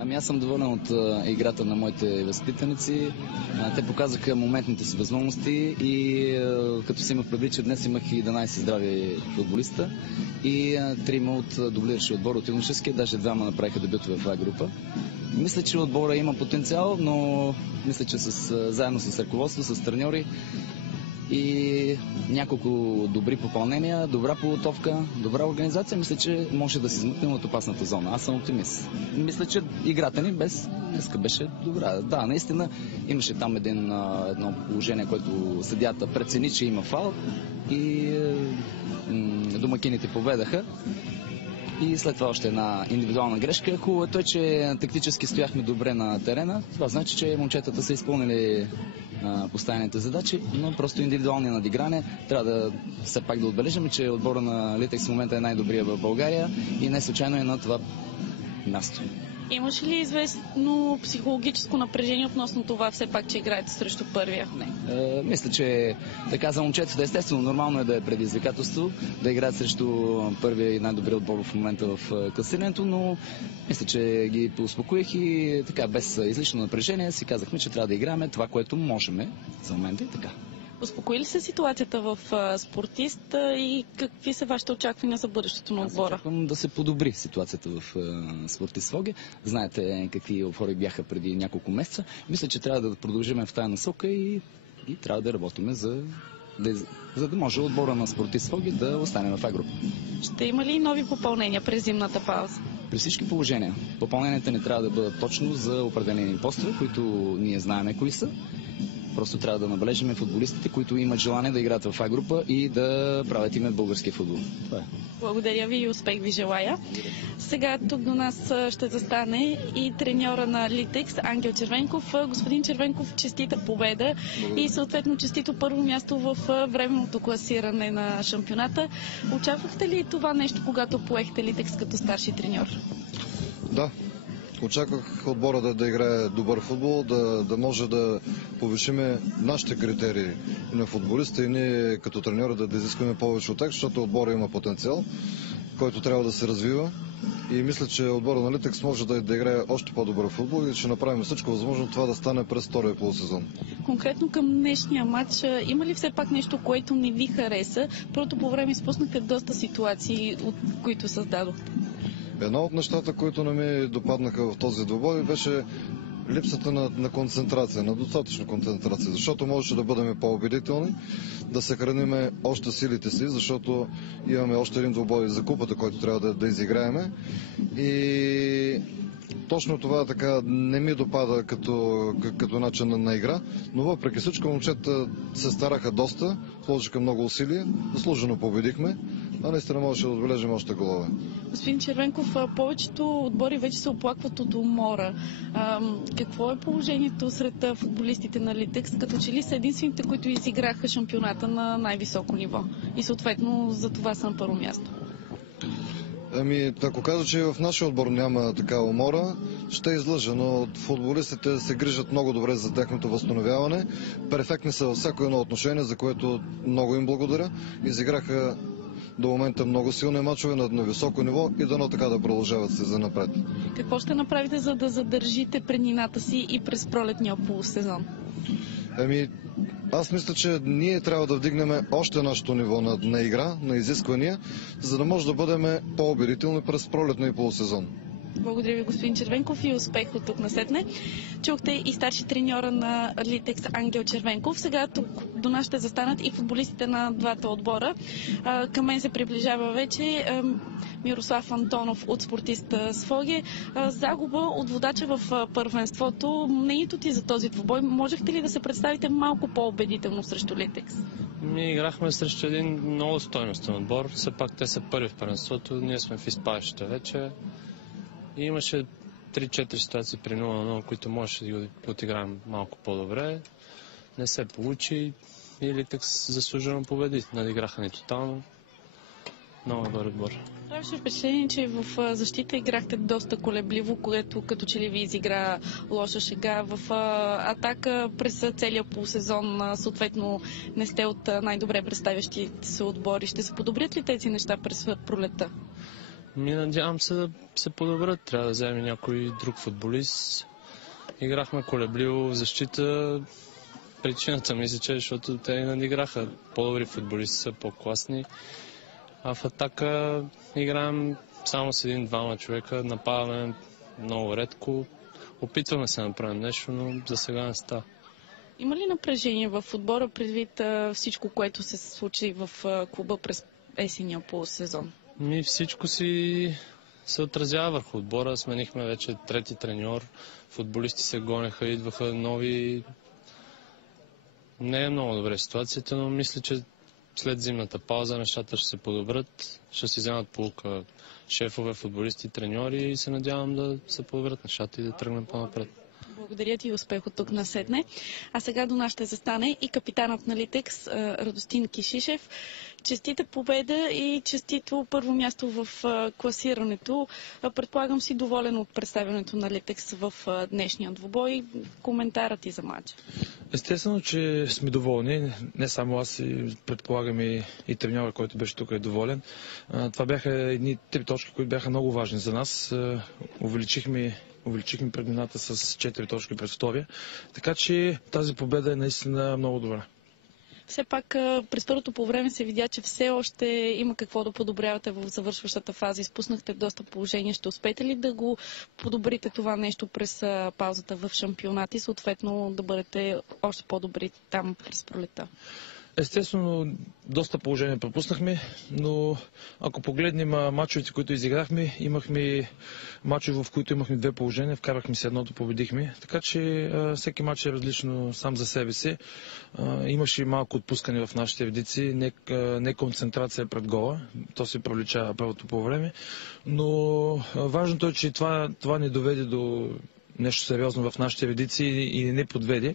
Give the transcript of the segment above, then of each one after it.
Ами аз съм доволен от играта на моите възпитаници. Те показаха моментните си възможности и като си имах предвид, че днес имах 11 здрави футболиста и 3 от дублиращия отбор от юношеския, даже 2 направиха дебют в А група. Мисля, че отбора има потенциал, но мисля, че заедно с ръководство, с треньори и няколко добри попълнения, добра подготовка, добра организация, мисля, че може да се измъкнем от опасната зона. Аз съм оптимист. Мисля, че играта ни днеска беше добра. Да, наистина имаше там едно положение, което съдията прецени, че има фаул и домакините победаха. И след това още една индивидуална грешка. Хубавото е, че тактически стояхме добре на терена. Това значи, че момчетата са изпълнили поставените задачи, но просто индивидуални надигране. Трябва да все пак да отбележим, че отбора на Литекс в момента е най-добрия в България и не случайно е на това място. Имаше ли известно психологическо напрежение относно това, все пак, че играете срещу първия? Не. Мисля, че така за момчетата естествено нормално е да е предизвикателство, да играят срещу първия и най-добрия отбор в момента в класирането, но мисля, че ги успокоих и така без излишно напрежение си казахме, че трябва да играем това, което можем за момента и така. Успокои ли се ситуацията в Спортист и какви са вашите очаквания за бъдещето на отбора? Очаквам да се подобри ситуацията в Спортист Своге. Знаете какви еуфории бяха преди няколко месеца. Мисля, че трябва да продължим в тази насока и трябва да работим за да може отбора на Спортист Своге да остане в А-група. Ще има ли нови попълнения през зимната пауза? При всички положения. Попълненията не трябва да бъдат точно за определени постове, които ние знаем кои са. Просто трябва да набележим футболистите, които имат желание да играят в А-група и да правят име в българския футбол. Това е. Благодаря ви и успех ви желая. Сега тук до нас ще застане и треньора на Литекс Ангел Червенков. Господин Червенков, честита победа и съответно честито първо място в временното класиране на шампионата. Очаквахте ли това нещо, когато поехте Литекс като старши треньор? Да. Очаквах отбора да играе добър футбол, да може да повишиме нашите критерии на футболиста и ние като треньори да изискваме повече от тях, защото отбора има потенциал, който трябва да се развива. И мисля, че отбора на Литекс може да играе още по-добър футбол и ще направим всичко възможно това да стане през втория полусезон. Конкретно към днешния матч, има ли все пак нещо, което не ви хареса? Първото по време изпуснахте доста ситуации, от които създадохте. Едно от нещата, които не ми допаднаха в този двубой, беше липсата на концентрация, на достатъчно концентрация, защото можеше да бъдем по-убедителни, да съхраниме още силите си, защото имаме още един двубой за купата, който трябва да изиграеме. И точно това така не ми допада като начин на игра, но въпреки всичко момчета се стараха доста, сложиха много усилия, заслужено победихме, а наистина можеше да отбележим още голове. Господин Червенков, повечето отбори вече се оплакват от умора. Какво е положението сред футболистите на Литекс, като че ли са единствените, които изиграха шампионата на най-високо ниво и съответно за това са на първо място? Ако кажа, че в нашия отбор няма така умора, ще излъжа, но футболистите се грижат много добре за тяхното възстановяване. Перфектни са във всяко едно отношение, за което много им благодаря. Изиграха до момента много силни мачове на високо ниво и дано така да продължават се за напред. Какво ще направите, за да задържите преднината си и през пролетния полусезон? Аз мисля, че ние трябва да вдигнем още нашето ниво на игра, на изисквания, за да може да бъдем по-убедителни през пролетния полусезон. Благодаря ви, господин Червенков, и успех от тук насетне. Чухте и старши треньора на Литекс Ангел Червенков. Сега тук до нас ще застанат и футболистите на двата отбора. Към мен се приближава вече Мирослав Антонов от Спортист Своге. Загуба от водача в първенството. Мнението ти за този двубой, можехте ли да се представите малко по-убедително срещу Литекс? Ние играхме срещу един много стойностен отбор. Все пак те са първи в първенството. Ние сме в изпадащите вече. И имаше 3-4 ситуации при 0-0, които можеше да ги отиграем малко по-добре. Не се получи и Литекс заслужено победи. Надиграха ни тотално. Много добър отбор. Правеше впечатление, че в защита играхте доста колебливо, което като че ли ви изигра лоша шега. В атака през целия полусезон съответно не сте от най-добре представящите се отбори. Ще се подобрят ли тези неща през пролета? Надявам се да се подобрят. Трябва да вземем някой друг футболист. Играхме колебливо в защита. Причината мисля, че защото те надиграха. По-добри футболисти са, по-класни. А в атака играем само с един-двама човека. Нападаме много редко. Опитваме се да направим нещо, но за сега не става. Има ли напрежение в отбора предвид всичко, което се случи в клуба през есения полусезон? Всичко си се отразява върху отбора. Сменихме вече трети треньор. Футболисти се гонеха, идваха нови. Не е много добре ситуацията, но мисля, че след зимната пауза нещата ще се подобрят. Ще си вземат полука шефове, футболисти, треньори и се надявам да се подобрят нещата и да тръгнем по-напред. Благодаря ти и успех от тук насетне. А сега до нас ще застане и капитанът на Литекс Радостин Кишишев. Честита победа и честито първо място в класирането. Предполагам си доволен от представянето на Литекс в днешния двубой. Коментарът ти за матча. Естествено, че сме доволни. Не само аз, и предполагам и треньора, който беше тук, е доволен. Това бяха едни 3 точки, които бяха много важни за нас. Увеличихме преднината с 4 точки пред втория. Така че тази победа е наистина много добра. Все пак през първото по време се видя, че все още има какво да подобрявате в завършващата фаза. Изпуснахте доста положения. Ще успеете ли да го подобрите това нещо през паузата в шампионат и съответно да бъдете още по-добри там през пролета? Естествено, доста положения пропуснахме, но ако погледнем мачовете, които изиграхме, имахме мачове, в които имахме 2 положения, вкарахме се едното, победихме. Така че всеки мач е различно сам за себе си. Имаше малко отпускане в нашите редици, не концентрация пред гола. То се пролича първото по време. Но важното е, че това не доведе до нещо сериозно в нашите редици и не подведе.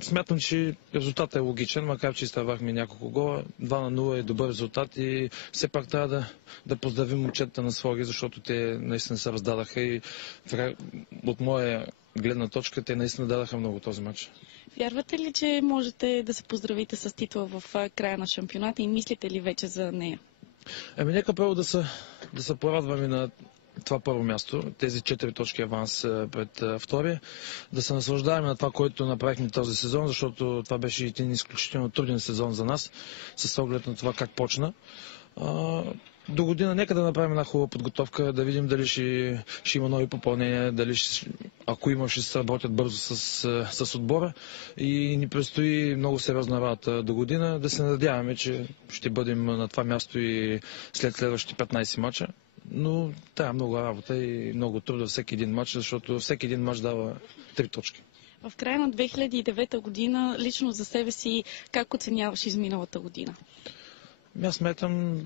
Смятам, че резултатът е логичен, макар че изтървахме няколко гола. 2-0 е добър резултат и все пак трябва да поздравим момчетата на Своги, защото те наистина се раздадаха и от моя гледна точка те наистина дадаха много този матч. Вярвате ли, че можете да се поздравите с титла в края на шампионата и мислите ли вече за нея? Нека първо да се порадваме на това първо място, тези 4 точки аванс пред втория, да се наслаждаваме на това, което направихме този сезон, защото това беше един изключително труден сезон за нас, с оглед на това как почна. До година нека да направим една хубава подготовка, да видим дали ще има нови попълнения, дали ако има, ще се работят бързо с отбора и ни предстои много сериозна работа до година. Да се надяваме, че ще бъдем на това място и след следващите 15 мача. Но тая много работа и много труда всеки един матч, защото всеки един матч дава 3 точки. В края на 2009 година, лично за себе си, как оценяваш изминалата година? Аз смятам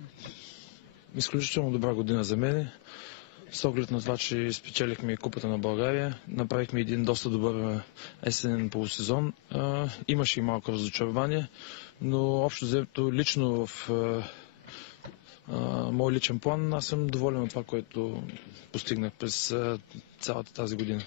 изключително добра година за мен. С оглед на това, че спечелихме Купата на България, направихме един доста добър есенен полусезон. Имаше и малко разочарование, но общо взето лично в мой личен план, аз съм доволен от това, което постигнах през цялата тази година.